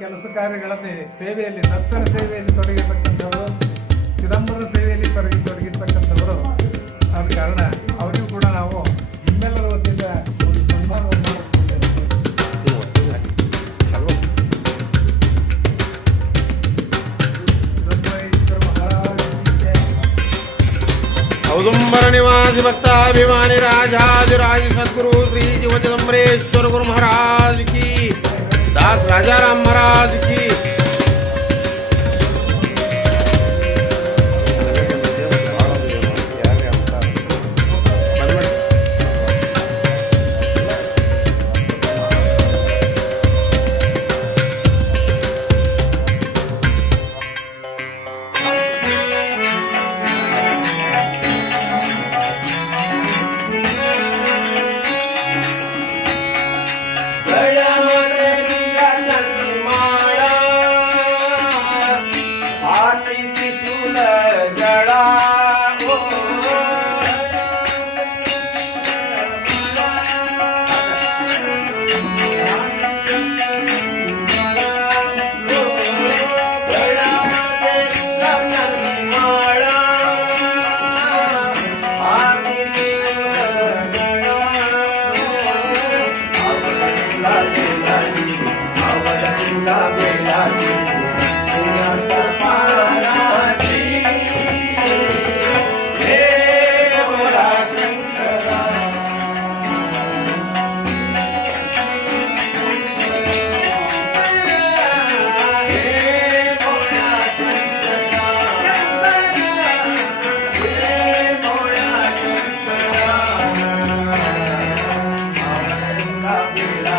ಕೆಲಸ ಕಾರ್ಯಗಳಲ್ಲಿ ಸೇವೆಯಲ್ಲಿ ನರ್ತನ ಸೇವೆಯಲ್ಲಿ ತೊಡಗಿರ್ತಕ್ಕಂಥವರು, ಚಿದಂಬರ ಸೇವೆಯಲ್ಲಿ ತೊಡಗಿ, ತೊಡಗಿರ್ತಕ್ಕಂಥವರು ಆದ ಕಾರಣ ಅವರಿಗೂ ಕೂಡ ನಾವು ನಿಮ್ಮೆಲ್ಲರ ವತಿಯಿಂದ ಒಂದು ಸನ್ಮಾನವನ್ನು ಔದುಂಬರ ನಿವಾಸಿ ಭಕ್ತಾಭಿಮಾನಿ ರಾಜಾಧಿರಾಜ ಸದ್ಗುರು ಶ್ರೀ ಜೀವ ಚಿದಂಬರೇಶ್ವರ ಗುರು ಮಹಾರಾಜ್ ಕಿ. दास राजा राम महाराज की।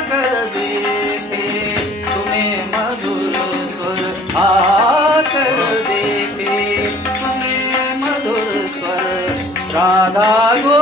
देखे तुम्हें मधुर स्वर आकर देखे तुम्हें मधुर स्वर राधा गो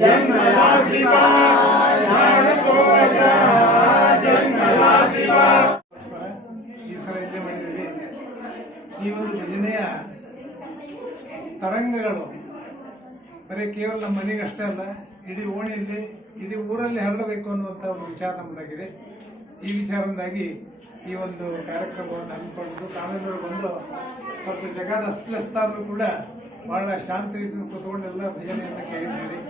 ಈ ಸಲ ಈ ಒಂದು ಭಜನೆಯ ತರಂಗಗಳು, ಬರೀ ಕೇವಲ ನಮ್ಮ ಮನೆಗಷ್ಟೇ ಅಲ್ಲ, ಇಡೀ ಓಣಿಯಲ್ಲಿ, ಇಡೀ ಊರಲ್ಲಿ ಹರಡಬೇಕು ಅನ್ನುವಂಥ ಒಂದು ವಿಚಾರ ನಮ್ಮದಾಗಿದೆ. ಈ ವಿಚಾರದಿಂದಾಗಿ ಈ ಒಂದು ಕಾರ್ಯಕ್ರಮವನ್ನು ಹಮ್ಮಿಕೊಂಡು ತಾವೆಲ್ಲರೂ ಬಂದು ಸ್ವಲ್ಪ ಜಗದ ಅಸ್ಲಸ್ಥಾನೂ ಕೂಡ ಬಹಳ ಶಾಂತ ರೀತಿಯಿಂದ ಕೂತ್ಕೊಂಡೆಲ್ಲ ಭಜನೆಯನ್ನು ಕೇಳಿದ್ದೀರಿ.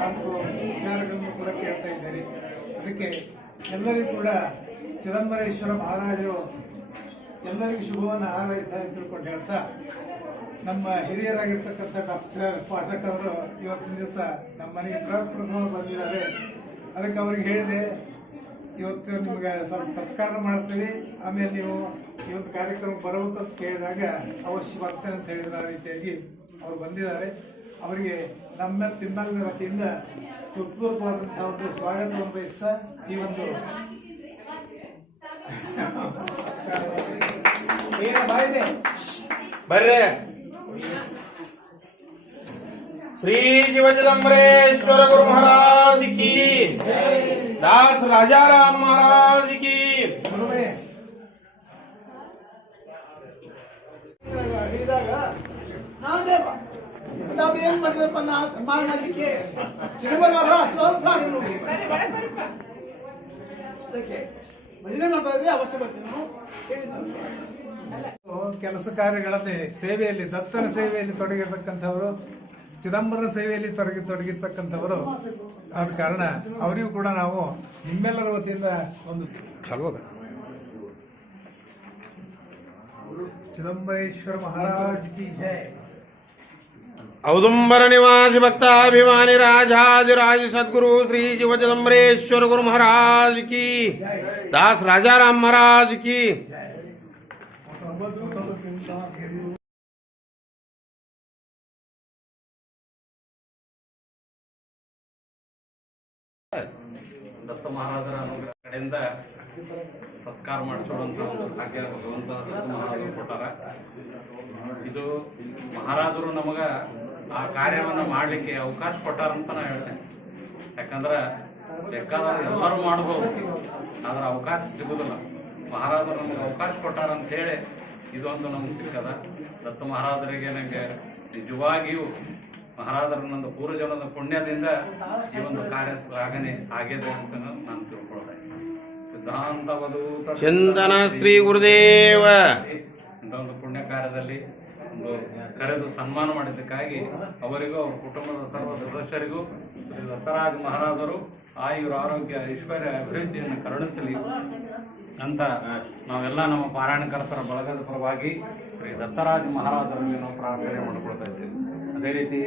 ನಾಲ್ಕು ವಿಚಾರಗಳನ್ನು ಕೂಡ ಕೇಳ್ತಾ ಇದ್ದೀರಿ ಅದಕ್ಕೆ ಎಲ್ಲರಿಗೂ ಕೂಡ ಚಿದಂಬರೇಶ್ವರ ಮಹಾರಾಜರು ಎಲ್ಲರಿಗೂ ಶುಭವನ್ನು ಹಾರೈಸ್ತಾ ತಿಳ್ಕೊಂಡು ಹೇಳ್ತಾ, ನಮ್ಮ ಹಿರಿಯರಾಗಿರ್ತಕ್ಕಂಥ ಡಾಕ್ಟರ್ ಪಾಠಕ್ ಅವರು ಇವತ್ತಿನ ದಿವಸ ನಮ್ಮ ಮನೆಗೆ ಪ್ರಥಮ ಬಂದಿದ್ದಾರೆ. ಅದಕ್ಕೆ ಅವ್ರಿಗೆ ಹೇಳಿದೆ, ಇವತ್ತು ನಿಮಗೆ ಸ್ವಲ್ಪ ಸತ್ಕಾರ ಮಾಡ್ತೀವಿ. ಆಮೇಲೆ ನೀವು ಇವತ್ತು ಕಾರ್ಯಕ್ರಮ ಬರಬೇಕು ಅಂತ ಕೇಳಿದಾಗ ಅವಶ್ಯ ಬರ್ತೇನೆ ಅಂತ ಹೇಳಿದ್ರು. ಆ ರೀತಿಯಾಗಿ ಅವ್ರು ಬಂದಿದ್ದಾರೆ. ಅವರಿಗೆ ನಮ್ಮ ತಿಮ್ಮಲ್ನ ವತಿಯಿಂದ ಹೃತ್ಪೂರ್ವಕವಾದಂತಹ ಒಂದು ಸ್ವಾಗತವನ್ನು ಬಯಸ್ತಾ ಈ ಒಂದು ಏನ ಬಾಯಿದೆ? ಬರ್ರಿ. ಶ್ರೀ ಶಿವಚಿದಂಬರೇಶ್ವರ ಗುರು ಮಹಾರಾಜ್ ಕಿ ದಾಸ್ ರಾಜಾರಾಮ್ ಮಹಾರಾಜ್ ಕಿ. ಹಿಡಿದಾಗ ನಾದೇವ ಎಂತಾದ್ರು ಏನ್ ಮಾಡಿದಪ್ಪ ನಾ ಸನ್ಮಾನ ಮಾಡ್ಲಿಕ್ಕೆ ಚಿದಂಬರ ಸಾಕು ನೋಡಿ. ಅದಕ್ಕೆ ಭಜನೆ ಮಾಡ್ತಾ ಇದ್ರೆ ಅವಶ್ಯ ಬರ್ತೀನಿ ಕೆಲಸ ಕಾರ್ಯಗಳಲ್ಲಿ ಸೇವೆಯಲ್ಲಿ ದತ್ತನ ಸೇವೆಯಲ್ಲಿ ತೊಡಗಿರ್ತಕ್ಕಂಥವರು ಚಿದಂಬರ ಸೇವೆಯಲ್ಲಿ ತೊಡಗಿ ತೊಡಗಿರ್ತಕ್ಕಂಥವರು ಆದ ಕಾರಣ ಅವರಿಗೂ ಕೂಡ ನಾವು ನಿಮ್ಮೆಲ್ಲರ ವತಿಯಿಂದ ಒಂದು ಚಲೋ ಅದ. ಚಿದಂಬರೇಶ್ವರ ಮಹಾರಾಜ್ ಕಿ ಜೈ. औदुंबर निवासी भक्ताभिमानी राजाधिराज सदगुरु श्री शिव चिदम्बरेश्वर गुरु महाराज की। दास राजा राम महाराज की। ದತ್ತ ಮಹಾರಾಜರ ಅನುಗ್ರಹ ಕಡೆಯಿಂದ ಸತ್ಕಾರ ಮಾಡಿಸುವಂತ ಒಂದು ಭಾಗ್ಯ ಭಗವಂತ ದತ್ತ ಮಹಾರಾಜರು ಕೊಟ್ಟಾರ. ಇದು ಮಹಾರಾಜರು ನಮಗ ಆ ಕಾರ್ಯವನ್ನು ಮಾಡಲಿಕ್ಕೆ ಅವಕಾಶ ಕೊಟ್ಟಾರಂತ ನಾ ಹೇಳ್ತೇನೆ. ಯಾಕಂದ್ರ ಬೇಕಾದವ್ರು ಎಲ್ಲರೂ ಮಾಡಬಹುದು, ಆದ್ರೆ ಅವಕಾಶ ಸಿಗುದಿಲ್ಲ. ಮಹಾರಾಜರು ನಮ್ಗೆ ಅವಕಾಶ ಕೊಟ್ಟಾರ ಹೇಳಿ ಇದೊಂದು ನಮ್ಗೆ ಸಿಕ್ಕದ. ದತ್ತ ಮಹಾರಾಜರಿಗೆ ನಂಗೆ ನಿಜವಾಗಿಯೂ ಮಹಾರಾಜರ ನಂದು ಪೂರ್ವಜನದ ಪುಣ್ಯದಿಂದ ಈ ಒಂದು ಕಾರ್ಯ ಶ್ಲಾಘನೆ ಆಗಿದೆ ಅಂತ ನಾನು ತಿಳ್ಕೊಳ್ತಾ ಇದ್ದೀನಿ. ಸಿದ್ಧಾಂತವಧೂತ ಚಿಂತನ ಶ್ರೀ ಗುರುದೇವ. ಇಂಥ ಒಂದು ಪುಣ್ಯ ಕಾರ್ಯದಲ್ಲಿ ಒಂದು ಕರೆದು ಸನ್ಮಾನ ಮಾಡಿದ್ದಕ್ಕಾಗಿ ಅವರಿಗೂ ಅವ್ರ ಕುಟುಂಬದ ಸರ್ವ ಸದಸ್ಯರಿಗೂ ಶ್ರೀ ದತ್ತರಾಜ ಮಹಾರಾಜರು ಆಯುರ ಆರೋಗ್ಯ ಐಶ್ವರ್ಯ ಅಭಿವೃದ್ಧಿಯನ್ನು ಕರುಣಿಸಲಿ ಅಂತ ನಾವೆಲ್ಲ ನಮ್ಮ ಪಾರಾಯಣಕರ್ತರ ಬಳಗದ ಪರವಾಗಿ ಶ್ರೀ ದತ್ತರಾಜ ಮಹಾರಾಜರಲ್ಲಿ ನಾವು ಪ್ರಾರ್ಥನೆ ಮಾಡಿಕೊಳ್ತಾ ಇದ್ದೇವೆ. ver este...